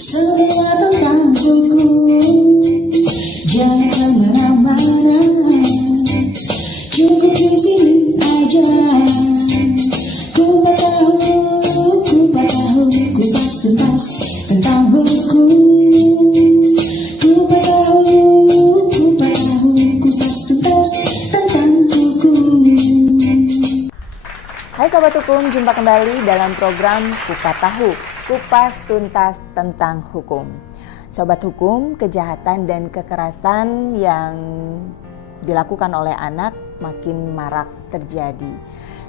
semua tentang hukum. Jangan kemana-mana, cukup di sini aja. Kupas tahu, kupas tuntas tentang hukum. Kupas tahu, kupas tuntas tentang hukum. Hai Sobat Hukum, jumpa kembali dalam program Kupas Tahu, Kupas Tuntas tentang Hukum. Sobat Hukum, kejahatan dan kekerasan yang dilakukan oleh anak makin marak terjadi.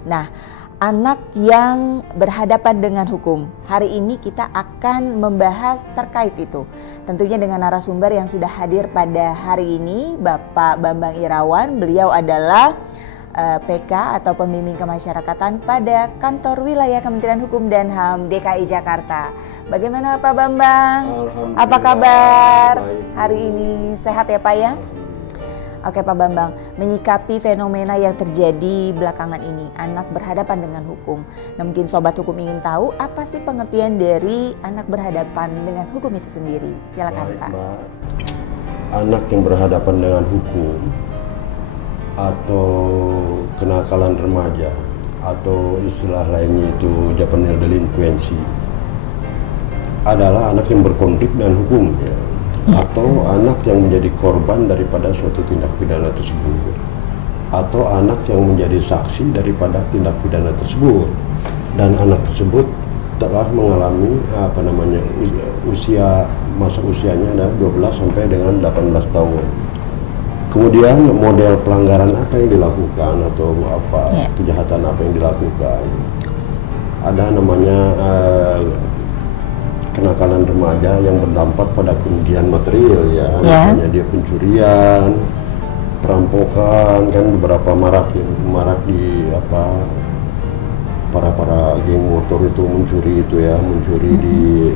Nah, anak yang berhadapan dengan hukum. Hari ini kita akan membahas terkait itu. Tentunya dengan narasumber yang sudah hadir pada hari ini, Bapak Bambang Irawan. Beliau adalah PK atau Pembimbing Kemasyarakatan pada Kantor Wilayah Kementerian Hukum dan HAM DKI Jakarta. Bagaimana Pak Bambang? Apa kabar hari ini? Sehat ya Pak ya? Oke Pak Bambang, menyikapi fenomena yang terjadi belakangan ini, anak berhadapan dengan hukum. Nah mungkin Sobat Hukum ingin tahu apa sih pengertian dari anak berhadapan dengan hukum itu sendiri? Silakan Pak. Anak yang berhadapan dengan hukum atau kenakalan remaja atau istilah lainnya itu juvenile delinquency adalah anak yang berkonflik dengan hukum ya. Atau anak yang menjadi korban daripada suatu tindak pidana tersebut, atau anak yang menjadi saksi daripada tindak pidana tersebut, dan anak tersebut telah mengalami masa usianya ada 12 sampai dengan 18 tahun. Kemudian model pelanggaran apa yang dilakukan atau kejahatan apa yang dilakukan, ada namanya kenakalan remaja yang berdampak pada kerugian material ya, misalnya dia pencurian, perampokan, kan beberapa marak di para geng motor itu mencuri di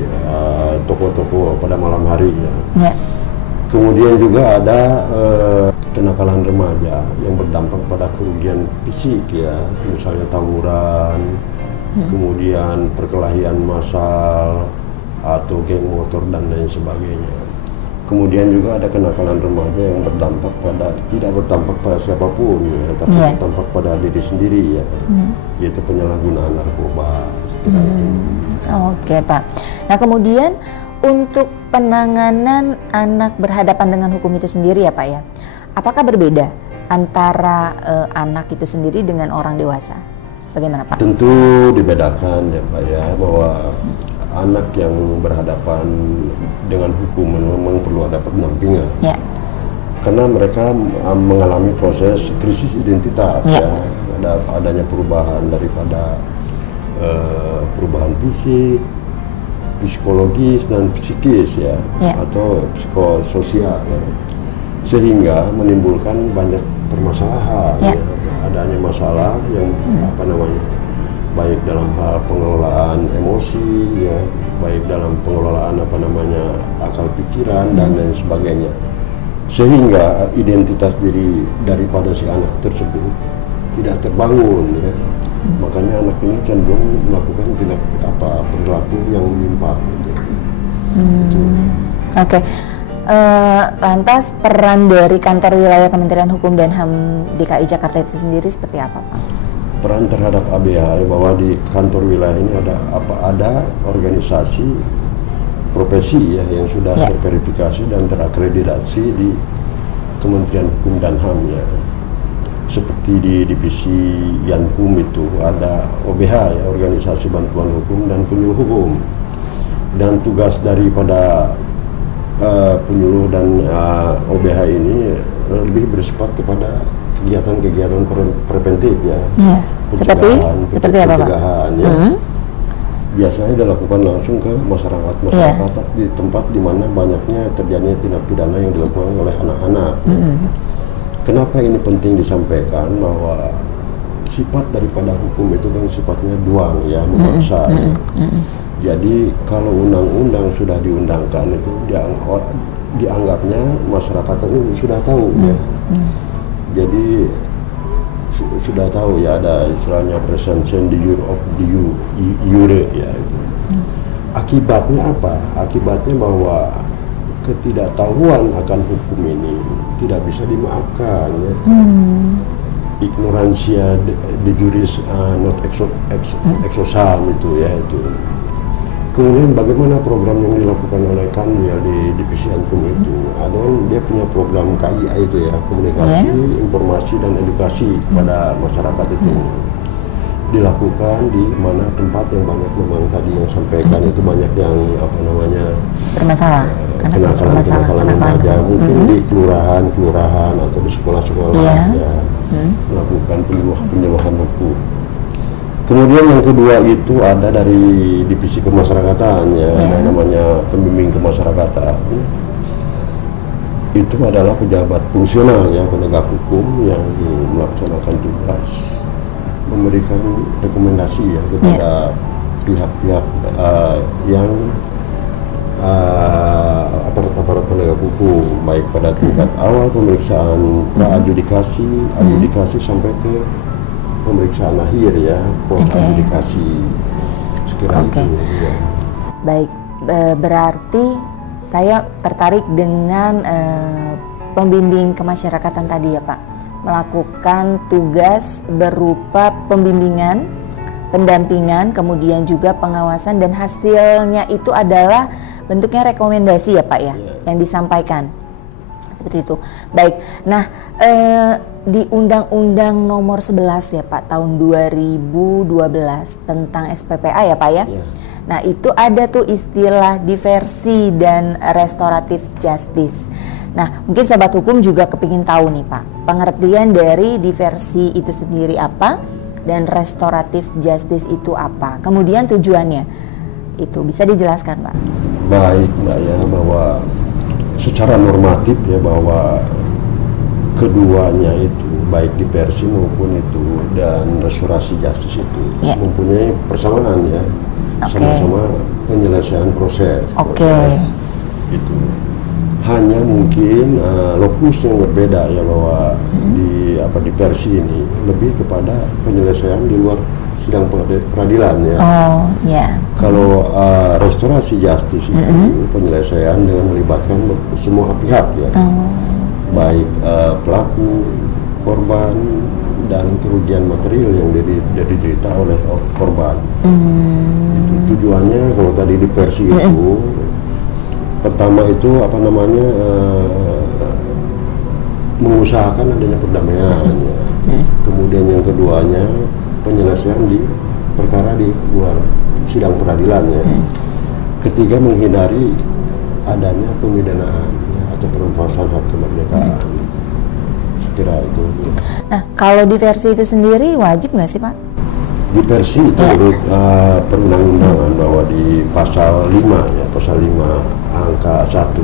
toko-toko pada malam hari ya. Kemudian juga ada kenakalan remaja yang berdampak pada kerugian fisik ya, misalnya tawuran, kemudian perkelahian massal atau geng motor dan lain sebagainya. Kemudian juga ada kenakalan remaja yang tidak berdampak pada siapapun ya, tapi berdampak pada diri sendiri ya, yaitu penyalahgunaan narkoba. Oke Pak. Nah kemudian untuk penanganan anak berhadapan dengan hukum itu sendiri ya Pak ya, apakah berbeda antara anak itu sendiri dengan orang dewasa? Bagaimana Pak? Tentu dibedakan ya Pak ya, bahwa anak yang berhadapan dengan hukum memang perlu ada pendampingan ya. Karena mereka mengalami proses krisis identitas ya. Adanya perubahan daripada perubahan fisik, psikologis dan psikis ya, atau psikososial ya. Sehingga menimbulkan banyak permasalahan ya. Adanya masalah yang baik dalam hal pengelolaan emosi ya, baik dalam pengelolaan akal pikiran dan lain sebagainya, sehingga identitas diri daripada si anak tersebut tidak terbangun ya. Makanya anak ini cenderung melakukan perilaku yang menyimpang gitu. Oke. Lantas peran dari Kantor Wilayah Kementerian Hukum dan HAM DKI Jakarta itu sendiri seperti apa Pak? Peran terhadap ABH bahwa di kantor wilayah ini ada organisasi profesi ya yang sudah terverifikasi dan terakreditasi di Kementerian Hukum dan HAM ya. Seperti di divisi Yankum itu ada OBH ya, Organisasi Bantuan Hukum dan Penyuluh Hukum, dan tugas daripada penyuluh dan OBH ini lebih bersifat kepada kegiatan-kegiatan preventif ya, seperti apa Pak? Ya. Biasanya dilakukan langsung ke masyarakat di tempat di mana banyaknya terjadinya tindak pidana yang dilakukan oleh anak-anak. Kenapa ini penting disampaikan, bahwa sifat daripada hukum itu kan sifatnya duang ya, memaksa ya. Jadi kalau undang-undang sudah diundangkan itu dianggapnya masyarakat itu sudah tahu ya. Jadi sudah tahu ya, ada istilahnya presumption de jure ya itu. Akibatnya apa? Akibatnya bahwa ketidaktahuan akan hukum ini tidak bisa dimaafkan. Ya. Ignoransia de juris not exosam itu ya itu. Kemudian bagaimana program yang dilakukan oleh Kanwil di divisi Ankum itu? Ada dia punya program KIA itu ya, komunikasi, informasi dan edukasi kepada masyarakat itu. Dilakukan di mana tempat yang banyak memang tadi yang sampaikan itu banyak yang apa namanya bermasalah, kenakalan remaja, mungkin di kelurahan atau di sekolah-sekolah ya, melakukan penyuluhan hukum. Kemudian yang kedua itu ada dari divisi kemasyarakatan ya, yang namanya pembimbing kemasyarakatan. Itu adalah pejabat fungsional ya, penegak hukum yang melaksanakan tugas memberikan rekomendasi ya kepada pihak-pihak yang aparat penegak hukum, baik pada tingkat awal pemeriksaan pra-adjudikasi, adjudikasi sampai ke pemeriksaan akhir ya, post-adjudikasi sekira itu. Ya. Baik, berarti saya tertarik dengan pembimbing kemasyarakatan tadi ya Pak, melakukan tugas berupa pembimbingan, pendampingan, kemudian juga pengawasan, dan hasilnya itu adalah bentuknya rekomendasi ya Pak ya, yang disampaikan. Seperti itu. Baik, nah di Undang-Undang Nomor 11 ya Pak tahun 2012 tentang SPPA ya Pak ya. Nah itu ada tuh istilah diversi dan restoratif justice. Nah mungkin sahabat hukum juga kepingin tahu nih Pak, pengertian dari diversi itu sendiri apa dan restoratif justice itu apa, kemudian tujuannya itu bisa dijelaskan Pak? Baik Mbak ya, bahwa secara normatif ya bahwa keduanya itu baik diversi maupun itu dan restorasi justice itu mempunyai persamaan ya, sama-sama penyelesaian proses. Itu hanya mungkin lokus yang berbeda ya, bahwa di diversi ini lebih kepada penyelesaian di luar sidang peradilan ya. Kalau restorasi justice itu penyelesaian dengan melibatkan semua pihak ya, baik pelaku, korban, dan kerugian material yang diderita oleh korban. Itu tujuannya kalau tadi diversi itu pertama itu apa namanya mengusahakan adanya perdamaian ya. Kemudian yang keduanya penyelesaian di perkara di luar sidang peradilan ya. Ketiga menghindari adanya pemidanaan ya, atau perampasan hak kemerdekaan. Sekira itu. Nah kalau diversi itu sendiri wajib nggak sih Pak? Diversi itu menurut perundang-undangan bahwa di pasal 5 ya, pasal 5 angka 1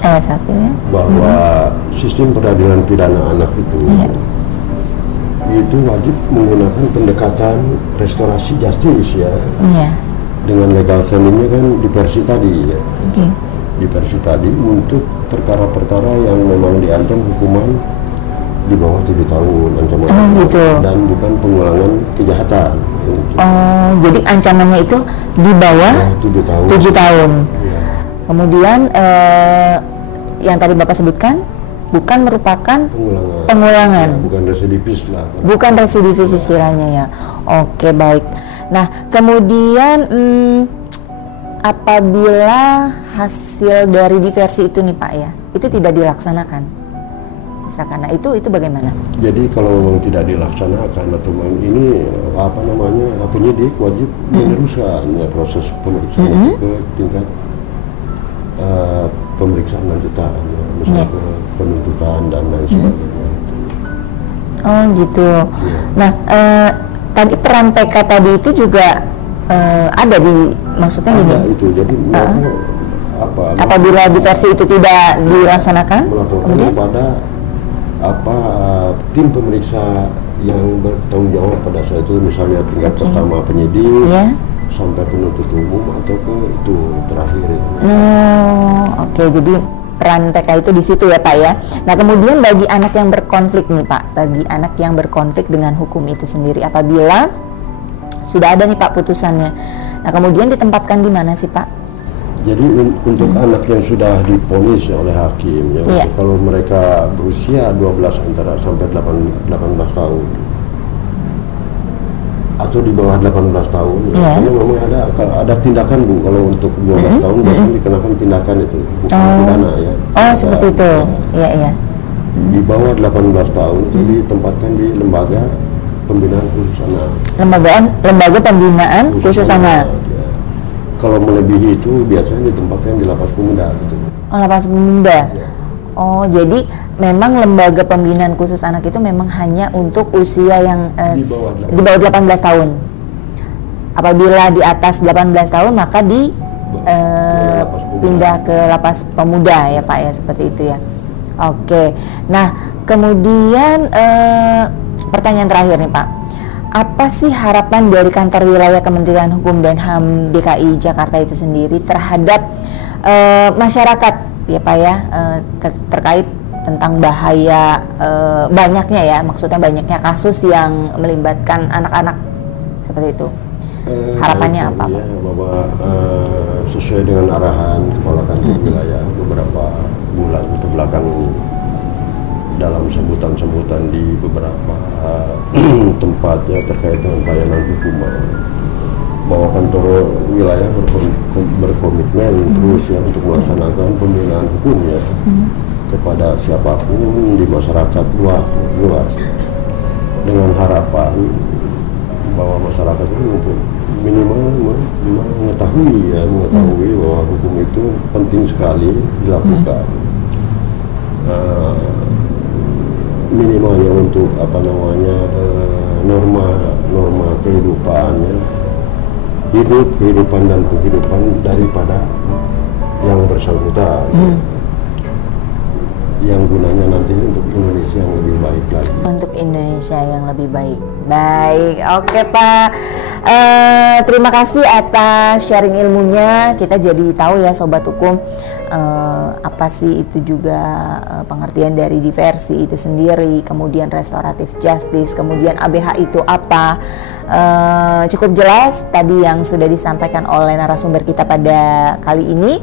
ayat 1 ya, bahwa sistem peradilan pidana anak itu wajib menggunakan pendekatan restorasi justice ya, dengan legal standingnya kan diversi tadi ya, diversi tadi untuk perkara-perkara yang memang diancam hukuman di bawah 7 tahun ancaman dan bukan pengulangan kejahatan. Jadi ancamannya itu di bawah 7 tahun. Ya. Kemudian yang tadi Bapak sebutkan bukan merupakan pengulangan. Ya, bukan residivis lah. Bukan residivis istilahnya ya. Oke, baik. Nah, kemudian apabila hasil dari diversi itu nih Pak ya, itu tidak dilaksanakan, misalkan, nah itu bagaimana? Jadi kalau memang tidak dilaksanakan atau ini apa namanya penyidik wajib meneruskan ya proses pemeriksaan ke tingkat pemeriksaan lanjutan ya, misalnya ke penuntutan dan lain sebagainya. Oh gitu. Nah tadi peran TK tadi itu juga ada di, maksudnya ada gini? Itu jadi mereka apabila diversi itu tidak dilaksanakan, kemudian kepada tim pemeriksa yang bertanggung jawab pada saat itu, misalnya tingkat pertama penyidik sampai penuntut umum atau ke itu terakhir itu. Oke, jadi peran TK itu di situ ya Pak ya. Nah kemudian bagi anak yang berkonflik nih Pak, bagi anak yang berkonflik dengan hukum itu sendiri, apabila sudah ada nih Pak putusannya. Nah kemudian ditempatkan di mana sih Pak? Jadi untuk anak yang sudah diponis oleh hakim, ya, kalau mereka berusia 12 antara sampai 18 tahun atau di bawah 18 tahun, karena memang ada tindakan Bu, kalau untuk 12 tahun biasanya dikenakan tindakan itu, bukan pidana ya. Oh seperti itu, iya. Di bawah 18 tahun itu ditempatkan di lembaga pembinaan khusus anak. Lembaga pembinaan khusus anak. Ya. Kalau melebihi itu biasanya ditempatkan di lapas pemuda gitu. Oh lapas pemuda. Ya. Oh jadi memang lembaga pembinaan khusus anak itu memang hanya untuk usia yang di bawah 18 tahun. Apabila di atas 18 tahun maka pindah ke lapas pemuda ya Pak ya, seperti itu ya. Oke, nah kemudian pertanyaan terakhir nih Pak, apa sih harapan dari kantor wilayah Kementerian Hukum dan HAM DKI Jakarta itu sendiri terhadap masyarakat ya Pak ya, terkait tentang bahaya banyaknya ya, maksudnya banyaknya kasus yang melibatkan anak-anak seperti itu. Harapannya apa Pak? Ya, bahwa sesuai dengan arahan Kepala Kantor Wilayah beberapa bulan kebelakang ini, dalam sambutan-sambutan di beberapa tempat ya terkait dengan pelayanan hukuman, bahwa kantor wilayah berkomitmen terus ya untuk melaksanakan pembinaan hukum ya kepada siapapun di masyarakat luas dengan harapan bahwa masyarakat itu minimal mengetahui bahwa hukum itu penting sekali dilakukan. Minimalnya untuk norma kehidupan ya, kehidupan dan penghidupan daripada yang bersangkutan. Yang gunanya nanti untuk Indonesia yang lebih baik lagi. Untuk Indonesia yang lebih baik. Baik, oke Pak. Terima kasih atas sharing ilmunya. Kita jadi tahu ya Sobat Hukum, apa sih itu juga pengertian dari diversi itu sendiri, kemudian restoratif justice, kemudian ABH itu apa. Cukup jelas tadi yang sudah disampaikan oleh narasumber kita pada kali ini.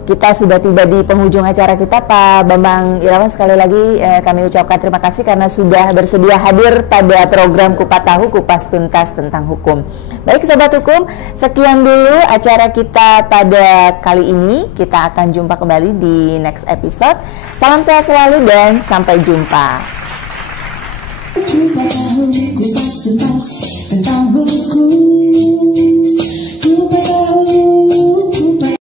Kita sudah tiba di penghujung acara kita, Pak Bambang Irawan. Sekali lagi kami ucapkan terima kasih karena sudah bersedia hadir pada program Kupas Tahu, Kupas Tuntas tentang Hukum. Baik Sobat Hukum, sekian dulu acara kita pada kali ini. Kita akan jumpa kembali di next episode. Salam sehat selalu dan sampai jumpa. Kupas Tahu, Kupas Tuntas tentang Hukum.